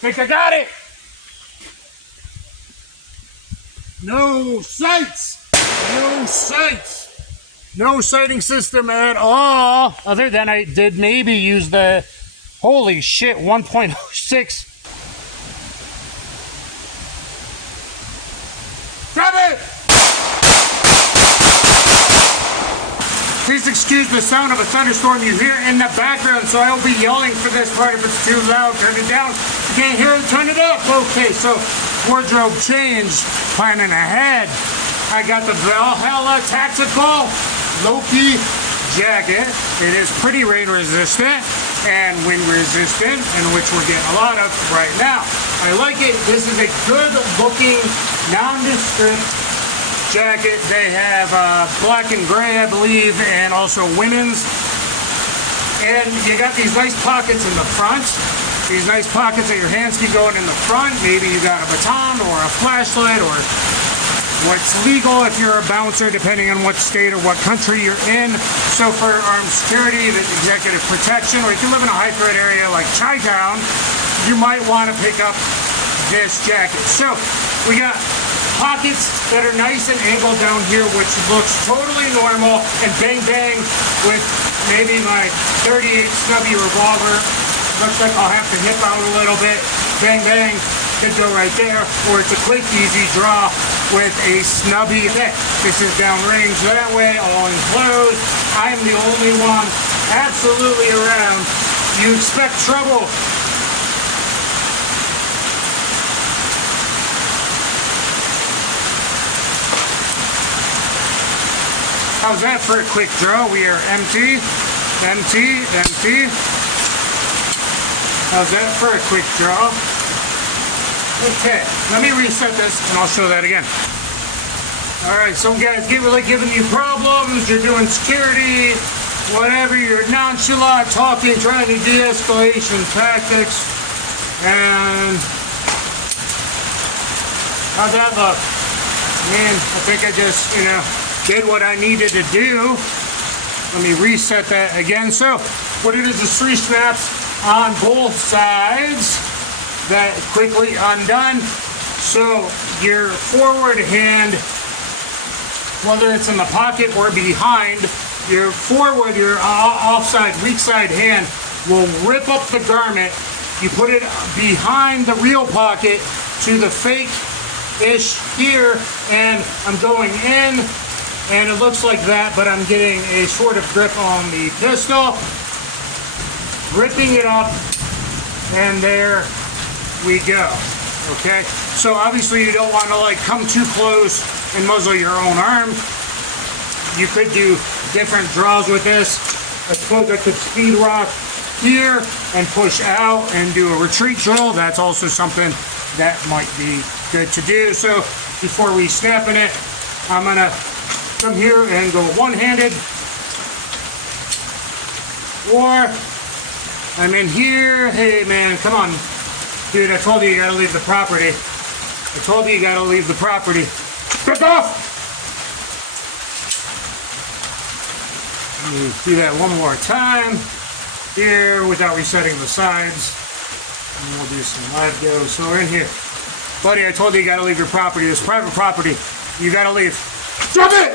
Think I got it. No sights. No sights. No sighting system at all. Other than I did maybe use the, holy shit, 1.06. Grab it! Please excuse the sound of a thunderstorm you hear in the background, so I'll be yelling for this part. If it's too loud, turn it down. If you can't hear it, turn it up. Okay, so wardrobe change, planning ahead. I got the Valhalla Tactical Loki jacket. It is pretty rain resistant and wind resistant, and which we're getting a lot of right now. I like it. This is a good looking, nondescript jacket. They have black and gray, I believe, and also women's. And you got these nice pockets in the front. These nice pockets that your hands can go in the front. Maybe you got a baton or a flashlight or what's legal if you're a bouncer, depending on what state or what country you're in. So for armed security, the executive protection, or if you live in a high threat area like Chi-Town, you might want to pick up this jacket. So we got pockets that are nice and angled down here, which looks totally normal, and bang bang with maybe my 38 snubby revolver. Looks like I'll have to hip out a little bit. Bang bang could go right there, or it's a quick easy draw with a snubby hit. This is downrange that way, all enclosed. I'm the only one absolutely around. You expect trouble. How's that for a quick draw? We are empty, empty, empty. How's that for a quick draw? Okay, let me reset this and I'll show that again. Alright, some guys really giving you problems, you're doing security, whatever, you're nonchalant, talking, trying to de-escalation tactics, and how'd that look? Man, I think I just, did what I needed to do. Let me reset that again. So what it is 3 snaps on both sides that quickly undone. So your forward hand, whether it's in the pocket or behind, your forward, your offside, weak side hand will rip up the garment. You put it behind the real pocket to the fake-ish here, and I'm going in. And it looks like that, but I'm getting a sort of grip on the pistol, ripping it up, and there we go. Okay, so obviously you don't want to come too close and muzzle your own arm. You could do different draws with this. I suppose I could speed rock here and push out and do a retreat drill. That's also something that might be good to do. So before we snap in it, I'm gonna come here and go one-handed, or I'm in here. Hey man, come on, dude, I told you gotta leave the property. I told you gotta leave the property. Get off! Let me do that one more time here without resetting the sides, and we'll do some live go. So we're in here. Buddy, I told you gotta leave your property. It's private property. You gotta leave. Drop it!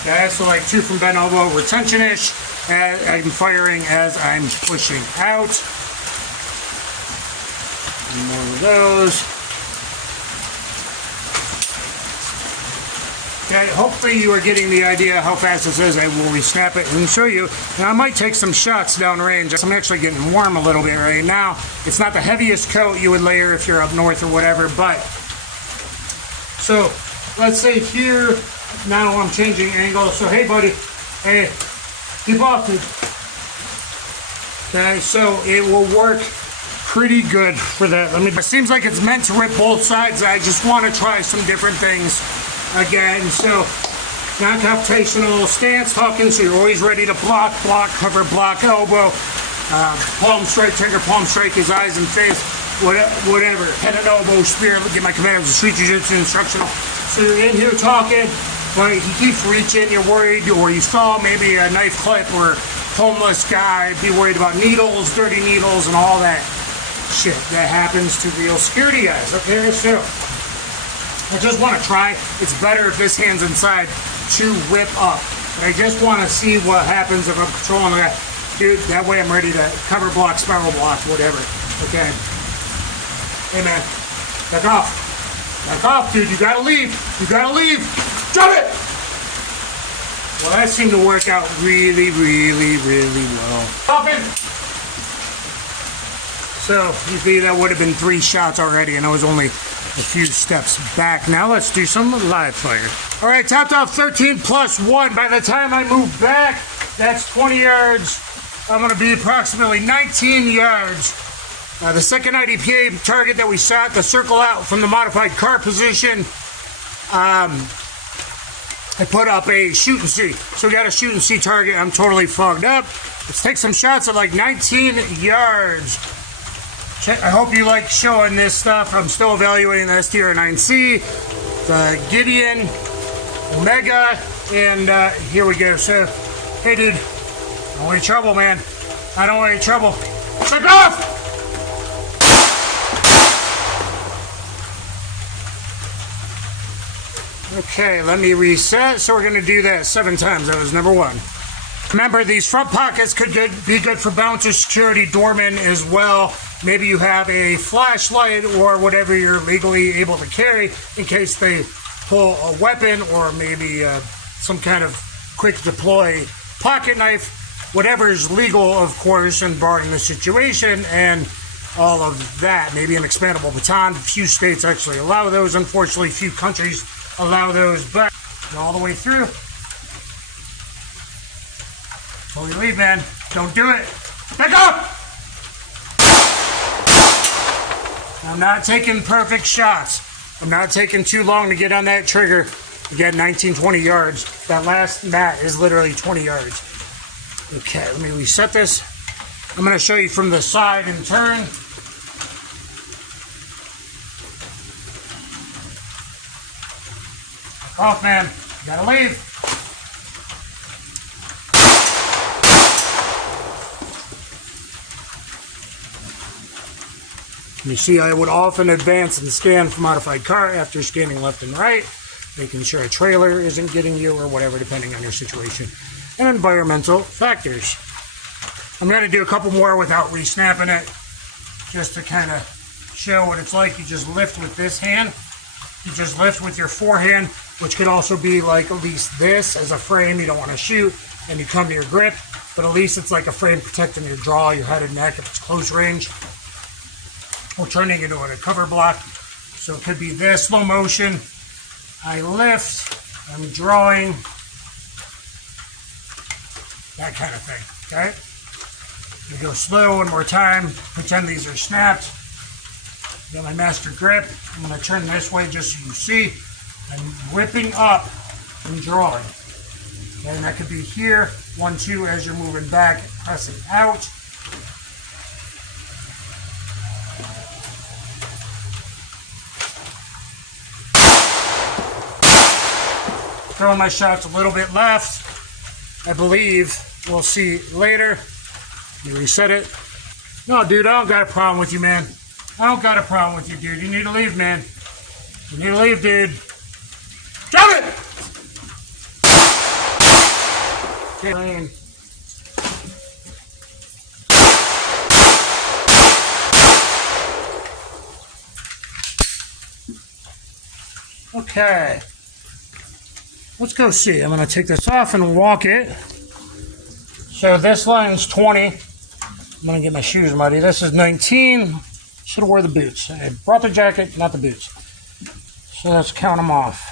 Okay, so like 2 from bent elbow, retention-ish. I'm firing as I'm pushing out. And more of those. Okay, hopefully you are getting the idea how fast this is. I will re-snap it and show you. And I might take some shots downrange. I'm actually getting warm a little bit right now. It's not the heaviest coat you would layer if you're up north or whatever, but so let's say here, now I'm changing angle. So hey buddy, hey, keep off me. Okay, so it will work pretty good for that. It seems like it's meant to rip both sides. I just want to try some different things again. So non-confrontational stance, talking, so you're always ready to block, cover, block, elbow, palm strike, trigger, palm strike, his eyes and face, whatever, head and elbow, spear. Get my command of the street jiu-jitsu instructional. So you're in here talking, but he keeps reaching, you're worried, or you saw maybe a knife clip or homeless guy, be worried about needles, dirty needles, and all that. shit that happens to real security guys. Okay, so I just want to try. It's better if this hand's inside to whip up. But I just want to see what happens if I'm controlling that. Dude, that way I'm ready to cover block, spiral block, whatever. Okay. Hey, man. Back off. Back off, dude. You gotta leave. You gotta leave. Drop it! Well, that seemed to work out really, really, really well. Stop it! So, you see, that would have been 3 shots already, and I was only a few steps back. Now let's do some live fire. All right, topped off 13 plus 1. By the time I move back, that's 20 yards. I'm going to be approximately 19 yards. The second IDPA target that we shot, the circle out from the modified car position, I put up a shoot and see. So we got a shoot and see target. I'm totally fogged up. Let's take some shots at like 19 yards. I hope you like showing this stuff. I'm still evaluating the STR9c, the Gideon, Omega, and here we go. So, hey dude, I don't want any trouble, man. I don't want any trouble. Back off! Okay, let me reset. So we're going to do that 7 times. That was number 1. Remember, these front pockets could be good for bouncer, security, doorman as well. Maybe you have a flashlight or whatever you're legally able to carry in case they pull a weapon, or maybe some kind of quick deploy pocket knife. Whatever is legal, of course, and barring the situation and all of that. Maybe an expandable baton. Few states actually allow those. Unfortunately, few countries allow those, but all the way through. Before you leave, man, don't do it. Back up! I'm not taking perfect shots. I'm not taking too long to get on that trigger to get 19, 20 yards. That last mat is literally 20 yards. Okay, let me reset this. I'm going to show you from the side and turn. Off, man. You gotta leave. You see, I would often advance and scan for modified car after scanning left and right, making sure a trailer isn't getting you or whatever, depending on your situation, and environmental factors. I'm going to do a couple more without re-snapping it, just to kind of show what it's like. You just lift with this hand. You just lift with your forehand, which could also be like at least this as a frame. You don't want to shoot, and you come to your grip, but at least it's like a frame protecting your draw, your head and neck if it's close range. We're turning into a cover block, so it could be this, slow motion. I lift, I'm drawing, that kind of thing, okay? We go slow one more time, pretend these are snapped. Got my master grip. I'm going to turn this way just so you see. I'm whipping up and drawing. And that could be here, 1, 2 as you're moving back, pressing out. Throwing my shots a little bit left. I believe we'll see later. You reset it. No, dude, I don't got a problem with you, man. I don't got a problem with you, dude. You need to leave, man. You need to leave, dude. Drop it! Okay. Okay. Let's go see. I'm going to take this off and walk it. So this line's 20. I'm going to get my shoes muddy. This is 19. Should have wore the boots. I brought the jacket, not the boots. So let's count them off.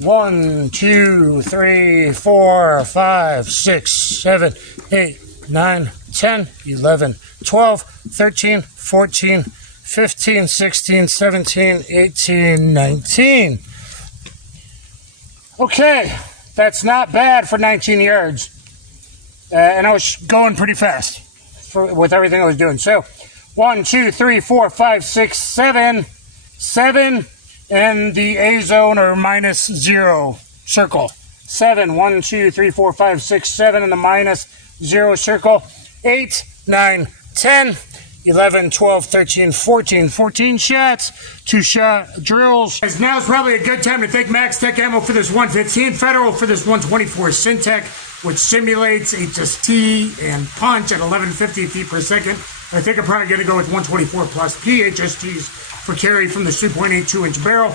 1, 2, 3, 4, 5, 6, 7, 8, 9, 10, 11, 12, 13, 14, 15, 16, 17, 18, 19. Okay, that's not bad for 19 yards. And I was going pretty fast with everything I was doing. So 1, 2, 3, 4, 5, 6, 7. 7 in the A zone or -0 circle. 7. 1, 2, 3, 4, 5, 6, 7 in the -0 circle. 8, 9, 10. 11, 12, 13, 14 shots, 2-shot drills. As now is probably a good time to thank Max Tech Ammo for this 115, Federal for this 124 Syntech, which simulates HST and punch at 1150 feet per second. I think I'm probably going to go with 124 plus PHSTs for carry from the 3.82-inch barrel.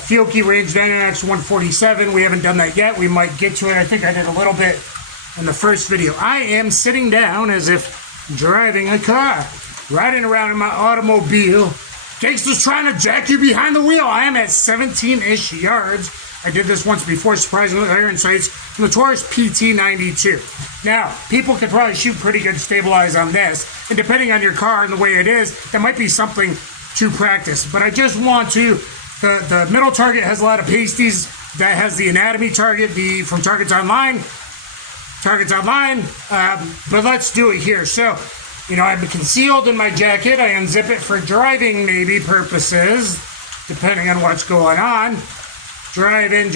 Fiocchi Range Dynamics 147. We haven't done that yet. We might get to it. I think I did a little bit in the first video. I am sitting down as if driving a car, riding around in my automobile. Gangster's trying to jack you behind the wheel. I am at 17-ish yards. I did this once before, surprisingly, iron sights from the Taurus PT92. Now, people could probably shoot pretty good stabilize on this, and depending on your car and the way it is, that might be something to practice. But I just want to, the middle target has a lot of pasties. That has the anatomy target, from Targets Online, but let's do it here. So, I'm concealed in my jacket. I unzip it for driving maybe purposes, depending on what's going on. Driving,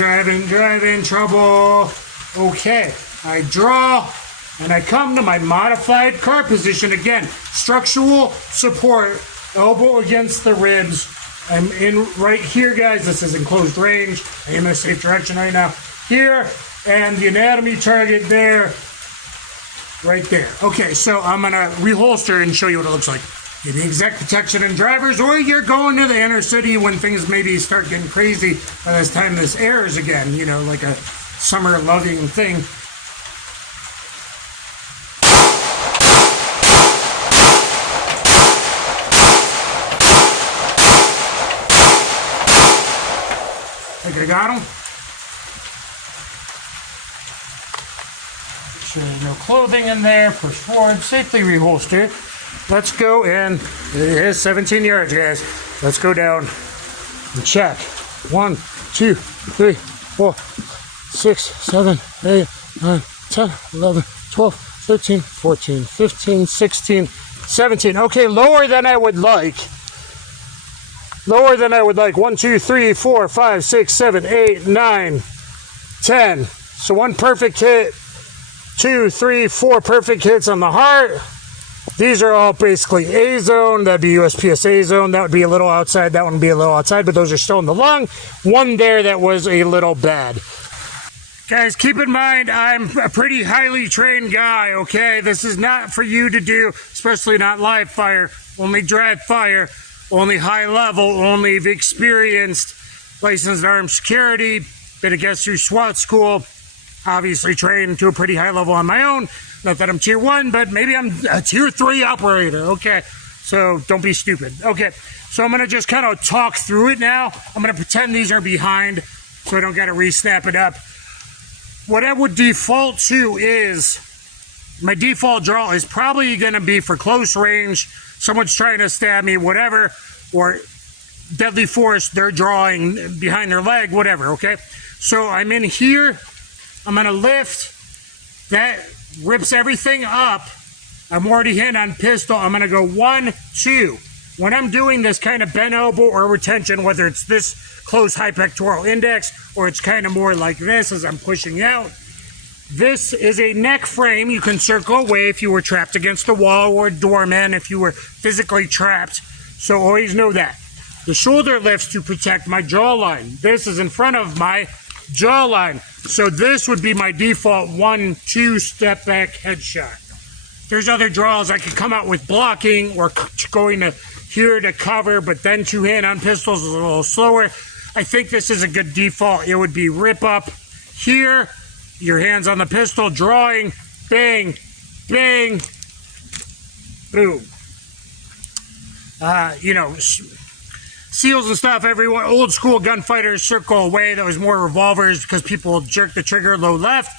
trouble. Okay, I draw, and I come to my modified car position again. Structural support, elbow against the ribs. I'm in right here, guys. This is in closed range. I am in a safe direction right now. Here, and the anatomy target there, right there. Okay, so I'm gonna reholster and show you what it looks like. Get the exact protection in drivers, or you're going to the inner city when things maybe start getting crazy by this time this airs again, like a summer loving thing. Think I got him? Sure, no clothing in there. Push forward, safely reholster. Let's go, and it is 17 yards, guys. Let's go down and check. 1, 2, 3, 4, 6, 7, 8, 9, 10, 11, 12, 13, 14, 15, 16, 17. Okay, lower than I would like. 1, 2, 3, 4, 5, 6, 7, 8, 9, 10. So one perfect hit. 2, 3, 4 perfect hits on the heart. These are all basically A zone. That'd be USPS A zone. That would be a little outside. That one would be a little outside, but those are still in the lung. One there that was a little bad. Guys, keep in mind, I'm a pretty highly trained guy, okay? This is not for you to do, especially not live fire. Only dry fire, only high level, only the experienced, licensed armed security, been a guest through SWAT school. Obviously trained to a pretty high level on my own. Not that I'm tier 1, but maybe I'm a tier 3 operator. Okay, so don't be stupid. Okay, so I'm going to just kind of talk through it now. I'm going to pretend these are behind so I don't got to re-snap it up. What I would default to is, my default draw is probably going to be for close range. Someone's trying to stab me, whatever, or deadly force, they're drawing behind their leg, whatever, okay? So I'm in here. I'm going to lift. That rips everything up. I'm already hitting on pistol. I'm going to go 1, 2. When I'm doing this kind of bent elbow or retention, whether it's this close high pectoral index or it's kind of more like this as I'm pushing out, this is a neck frame. You can circle away if you were trapped against a wall or a doorman, if you were physically trapped. So always know that. The shoulder lifts to protect my jawline. This is in front of my jawline. So this would be my default 1, 2 step back headshot. There's other draws I could come out with blocking or going to here to cover, but then 2-hand on pistols is a little slower. I think this is a good default. It would be rip up here, your hands on the pistol, drawing, bang, bang, boom. Seals and stuff, everyone, old school gunfighters circle away. That was more revolvers because people jerk the trigger low left.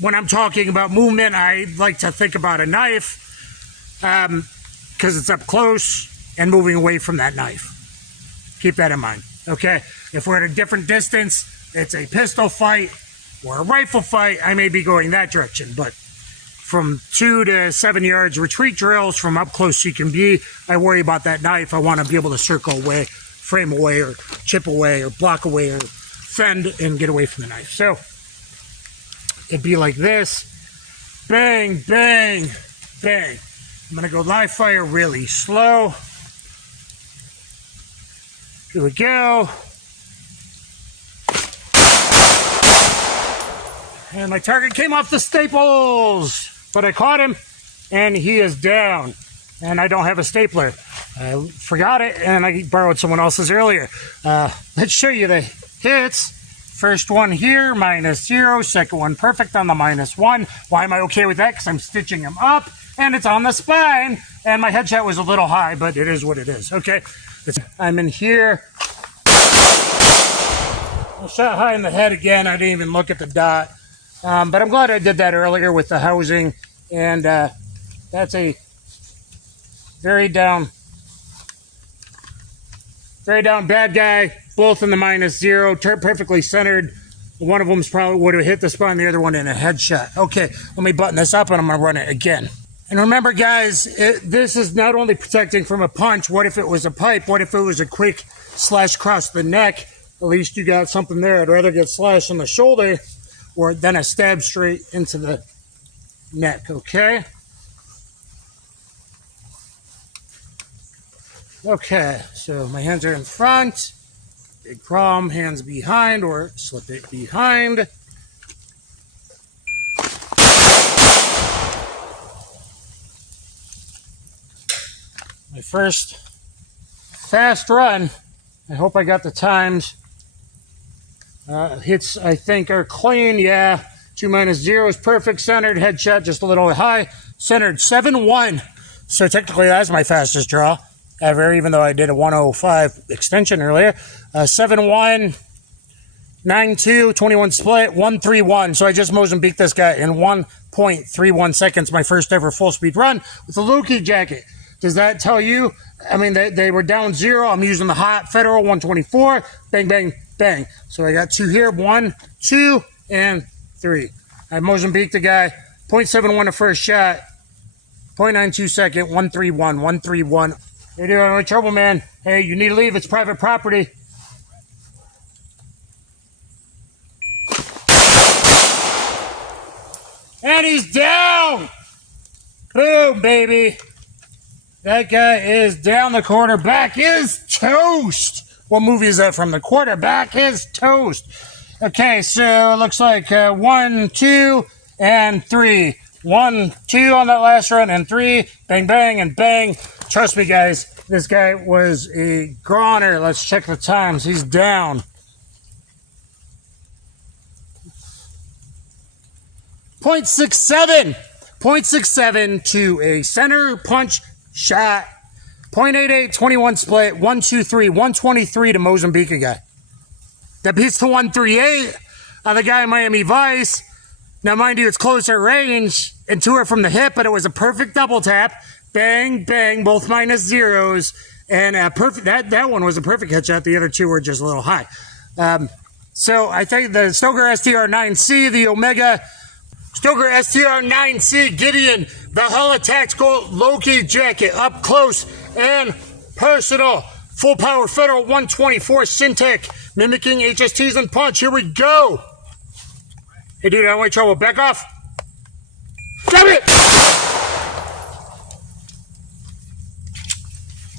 When I'm talking about movement, I like to think about a knife because it's up close and moving away from that knife. Keep that in mind, okay? If we're at a different distance, it's a pistol fight or a rifle fight, I may be going that direction, but from 2 to 7 yards retreat drills from up close you can be, I worry about that knife. I want to be able to circle away, frame away, or chip away, or block away, or fend and get away from the knife. So it'd be like this. Bang, bang, bang. I'm going to go live fire really slow. Here we go. And my target came off the staples, but I caught him, and he is down. And I don't have a stapler. I forgot it, and I borrowed someone else's earlier. Let's show you the hits. First one here, -0. Second one perfect on the -1. Why am I okay with that? Because I'm stitching him up, and it's on the spine. And my headshot was a little high, but it is what it is. Okay, I'm in here. I shot high in the head again. I didn't even look at the dot. But I'm glad I did that earlier with the housing. And that's a very down bad guy. Both in the -0. Perfectly centered. One of them's probably would have hit the spine, the other one in a headshot. Okay, let me button this up and I'm going to run it again. And remember, guys, this is not only protecting from a punch. What if it was a pipe? What if it was a quick slash across the neck? At least you got something there. I'd rather get slashed on the shoulder or then a stab straight into the neck, okay? Okay, so my hands are in front. Big palm, hands behind, or slip it behind. My first fast run. I hope I got the times. Hits, I think, are clean. Yeah, 2 -0 is perfect. Centered, headshot just a little high. Centered, 7-1. So technically that's my fastest draw ever, even though I did a 105 extension earlier. 7-1, 9-2, 21 split, 1-3-1. So I just Mozambique this guy in 1.31 seconds, my first ever full speed run with the Loki jacket. Does that tell you? I mean, they were down 0. I'm using the hot Federal 124. Bang, bang, bang. So I got 2 here. 1, 2, and 3. I Mozambique the guy. 0.71 the first shot. 0.92 second. 1-3-1. 1-3-1. Hey, dude, I'm in trouble, man. Hey, you need to leave. It's private property. And he's down. Boom, baby. That guy is down. The quarterback is toast. What movie is that from? The quarterback is toast. Okay, so it looks like 1, 2, and 3. 1, 2 on that last run, and 3. Bang, bang, and bang. Trust me, guys. This guy was a goner. Let's check the times. He's down. 0.67. 0.67 to a center punch shot. 0.88, 21 split, 1-2-3, 123 to Mozambique guy. That beats the 138 on the guy in Miami Vice. Now, mind you, it's closer range and 2 are from the hip, but it was a perfect double tap. Bang, bang, both -0s. And perfect. That one was a perfect headshot. The other 2 were just a little high. So I think the Stoeger STR9c, the Omega Stoeger STR9c Gideon Valhalla Tactical Loki jacket, up close and personal. Full power Federal 124 Syntec, mimicking HSTs and punch. Here we go. Hey, dude, I don't want trouble. Back off. Damn it!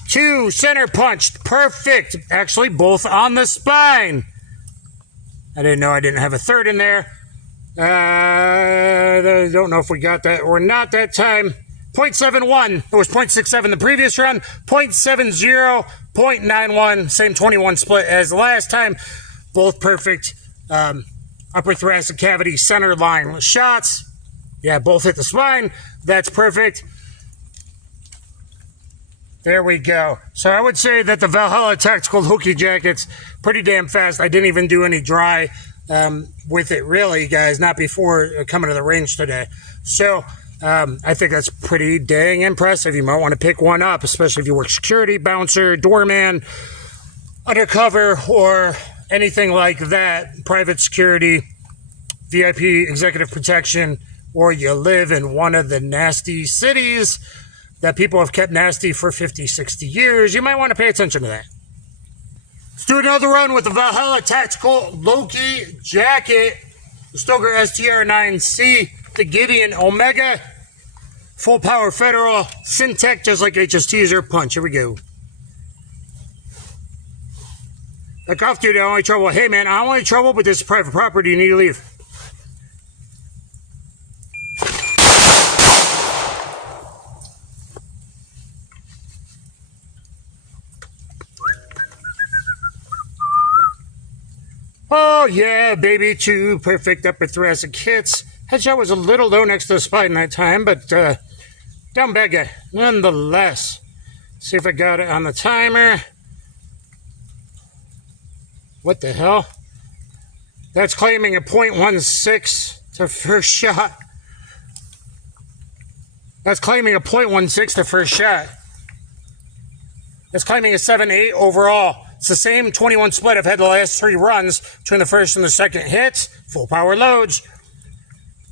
2 center punched. Perfect. Actually, both on the spine. I didn't know I didn't have a third in there. I don't know if we got that or not that time. 0.71. It was 0.67 the previous round. 0.70, 0.91. Same 21 split as last time. Both perfect. Upper thoracic cavity center line shots. Yeah, both hit the spine. That's perfect. There we go. So I would say that the Valhalla Tactical Loki jacket's pretty damn fast. I didn't even do any dry with it, really, guys, not before coming to the range today. So I think that's pretty dang impressive. You might want to pick one up, especially if you work security, bouncer, doorman, undercover, or anything like that, private security, VIP, executive protection, or you live in one of the nasty cities that people have kept nasty for 50, 60 years. You might want to pay attention to that. Let's do another run with the Valhalla Tactical Loki jacket, the Stoeger STR9c, the Gideon Omega Full power federal Syntech, just like HSTs or punch. Here we go. Like off duty, I don't want any trouble. Hey man, I don't want any trouble, but this is private property. You need to leave. Oh yeah, baby, 2 perfect upper thoracic hits. Headshot was a little low next to the spine that time, but down bad guy nonetheless. See if I got it on the timer. What the hell? That's claiming a .16 to first shot. That's claiming a .16 to first shot. It's claiming a 7.8 overall. It's the same 21 split I've had the last 3 runs between the first and the second hits. Full power loads.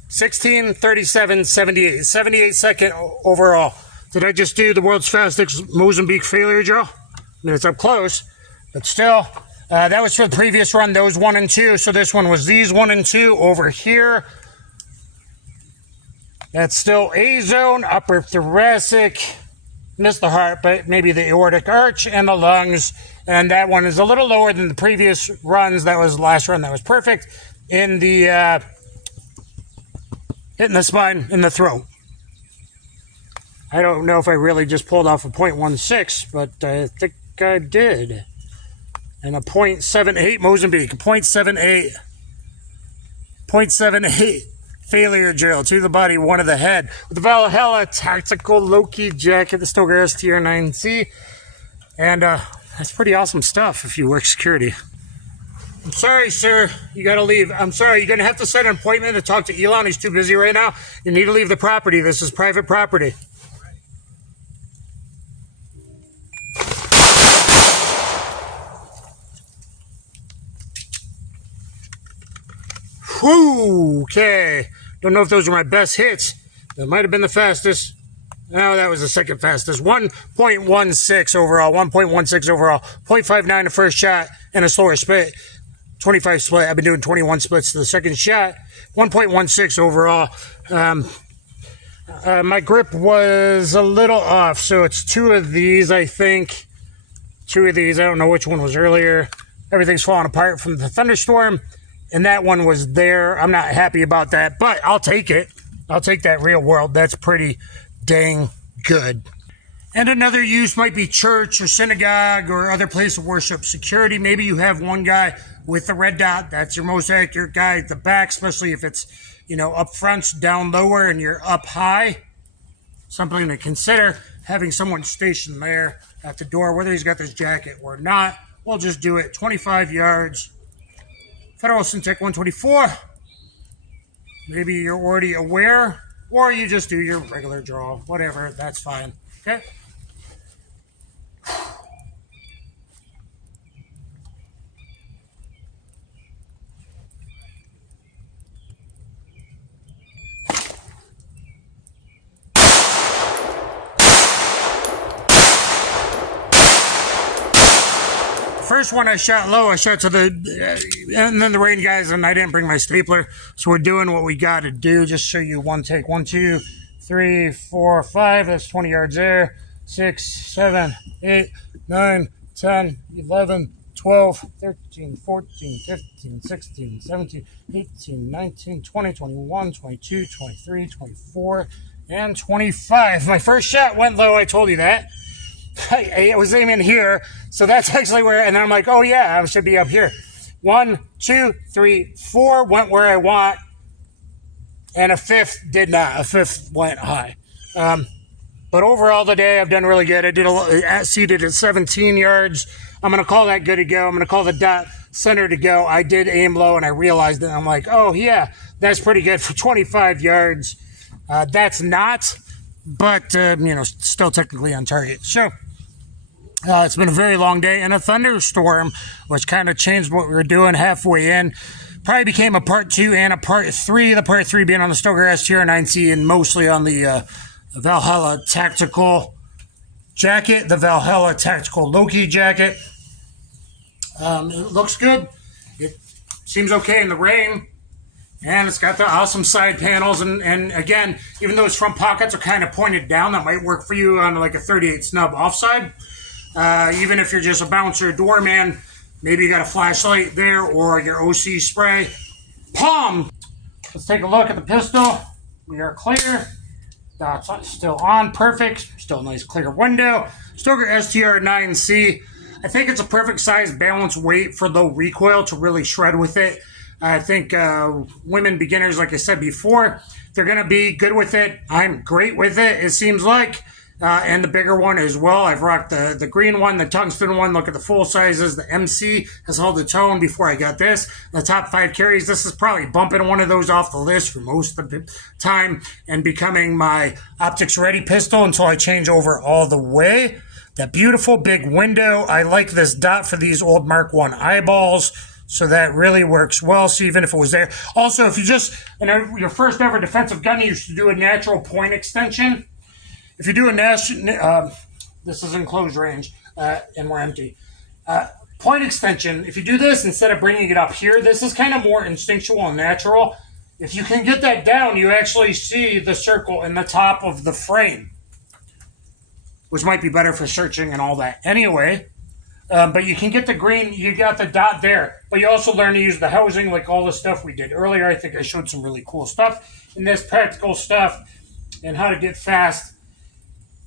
16, 37, 78. 78 second overall. Did I just do the world's fastest Mozambique failure drill? I mean, it's up close, but still. That was for the previous run, those 1 and 2. So this one was these 1 and 2 over here. That's still A zone, upper thoracic. Missed the heart, but maybe the aortic arch and the lungs. And that one is a little lower than the previous runs. That was the last run that was perfect. In the hitting the spine, in the throat. I don't know if I really just pulled off a .16, but I think I did. And a .78 Mozambique, a .78. .78 failure drill, 2 to the body, 1 to the head. With the Valhalla tactical Loki jacket, the Stoeger STR9c. And that's pretty awesome stuff if you work security. I'm sorry, sir. You got to leave. I'm sorry. You're going to have to set an appointment to talk to Elon. He's too busy right now. You need to leave the property. This is private property. Whew, okay. Don't know if those were my best hits. That might have been the fastest. No, that was the second fastest. 1.16 overall. 1.16 overall. 0.59 the first shot and a slower split. 25 split. I've been doing 21 splits to the second shot. 1.16 overall. My grip was a little off, so it's 2 of these, I think. 2 of these. I don't know which one was earlier. Everything's falling apart from the thunderstorm. And that one was there. I'm not happy about that, but I'll take it. I'll take that real world. That's pretty dang good. And another use might be church or synagogue or other place of worship. Security, maybe you have one guy with the red dot. That's your most accurate guy at the back, especially if it's, you know, up front, down lower, and you're up high. Something to consider, having someone stationed there at the door, whether he's got this jacket or not. We'll just do it 25 yards. Federal Syntech 124. Maybe you're already aware, or you just do your regular draw. Whatever, that's fine. Okay? First one I shot low, I shot to the, and then the rain guys, and I didn't bring my stapler. So we're doing what we got to do. Just show you one take. 1, 2, 3, 4, 5. That's 20 yards there. 6, 7, 8, 9, 10, 11, 12, 13, 14, 15, 16, 17, 18, 19, 20, 21, 22, 23, 24, and 25. My first shot went low. I told you that. I was aiming here, so that's actually where, and then I'm like, oh yeah, I should be up here. 1, 2, 3, 4 went where I want, and a 5th did not. A 5th went high. But overall today, I've done really good. I did seated at 17 yards. I'm going to call that good to go. I'm going to call the dot center to go. I did aim low, and I realized it. I'm like, oh yeah, that's pretty good for 25 yards. That's not, but, you know, still technically on target. So, it's been a very long day, and a thunderstorm, which kind of changed what we were doing halfway in. Probably became a part 2 and a part 3. The part 3 being on the Stoeger STR9c and mostly on the Valhalla tactical jacket, the Valhalla tactical Loki jacket. It looks good. It seems okay in the rain. And it's got the awesome side panels. And again, even though its front pockets are kind of pointed down, that might work for you on like a 38 snub offside. Even if you're just a bouncer doorman, maybe you got a flashlight there or your OC spray. Palm! Let's take a look at the pistol. We are clear. Dots still on. Perfect. Still a nice clear window. Stoeger STR9c. I think it's a perfect size, balanced weight for low recoil to really shred with it. I think women beginners, like I said before, they're going to be good with it. I'm great with it, it seems like. And the bigger one as well. I've rocked the green one, the tungsten one. Look at the full sizes. The MC has held the tone before I got this. The top 5 carries. This is probably bumping one of those off the list for most of the time and becoming my optics ready pistol until I change over all the way. That beautiful big window. I like this dot for these old Mark 1 eyeballs. So that really works well. So even if it was there. Also, if you just, your first ever defensive gun, you used to do a natural point extension. If you do a this is in closed range, and we're empty. Point extension, if you do this, instead of bringing it up here, this is kind of more instinctual and natural. If you can get that down, you actually see the circle in the top of the frame, which might be better for searching and all that. Anyway, but you can get the green, you got the dot there, but you also learn to use the housing like all the stuff we did earlier. I think I showed some really cool stuff in this, practical stuff and how to get fast.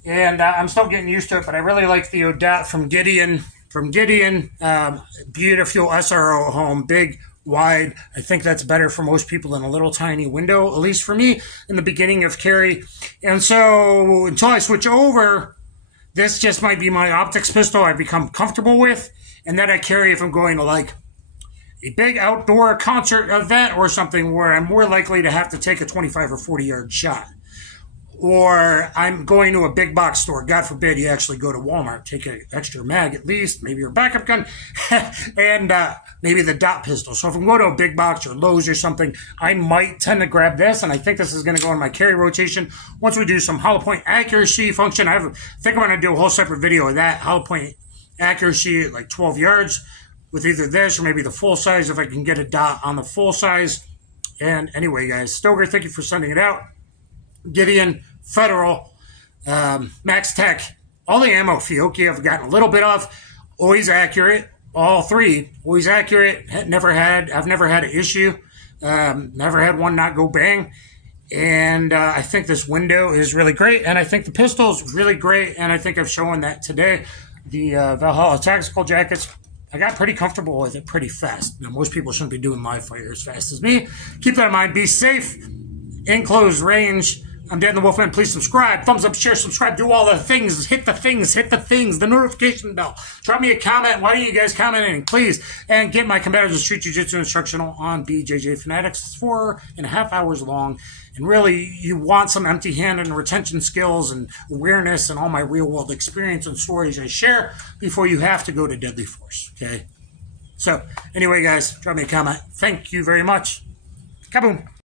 And I'm still getting used to it, but I really like the dot from Gideon. Beautiful SRO home, big, wide. I think that's better for most people than a little tiny window, at least for me in the beginning of carry. And so until I switch over, this just might be my optics pistol I've become comfortable with, and that I carry if I'm going to like a big outdoor concert event or something where I'm more likely to have to take a 25 or 40 yard shot. Or I'm going to a big box store. God forbid you actually go to Walmart. Take an extra mag at least, maybe your backup gun, and maybe the dot pistol. So if I'm going to a big box or Lowe's or something, I might tend to grab this, and I think this is going to go in my carry rotation. Once we do some hollow point accuracy function, I think I'm going to do a whole separate video of that. Hollow point accuracy at like 12 yards with either this or maybe the full size if I can get a dot on the full size. And anyway, guys, Stoeger, thank you for sending it out. Gideon, Federal, Max Tech, all the ammo Fiocchi I've gotten a little bit of, always accurate, all 3, always accurate, I've never had an issue, never had one not go bang, and I think this window is really great, and I think the pistol is really great, and I think I've shown that today. The Valhalla tactical jackets, I got pretty comfortable with it pretty fast. Now, most people shouldn't be doing live fire as fast as me. Keep that in mind, be safe, in close range. I'm DanTheWolfman. Please subscribe, thumbs up, share, subscribe, do all the things, hit the things, the notification bell. Drop me a comment. Why don't you guys commenting, please? And get my Commentator Street Jiu-Jitsu instructional on BJJ Fanatics. It's 4.5 hours long. And really, you want some empty hand and retention skills and awareness and all my real-world experience and stories I share before you have to go to deadly force, okay? So, anyway, guys, drop me a comment. Thank you very much. Kaboom.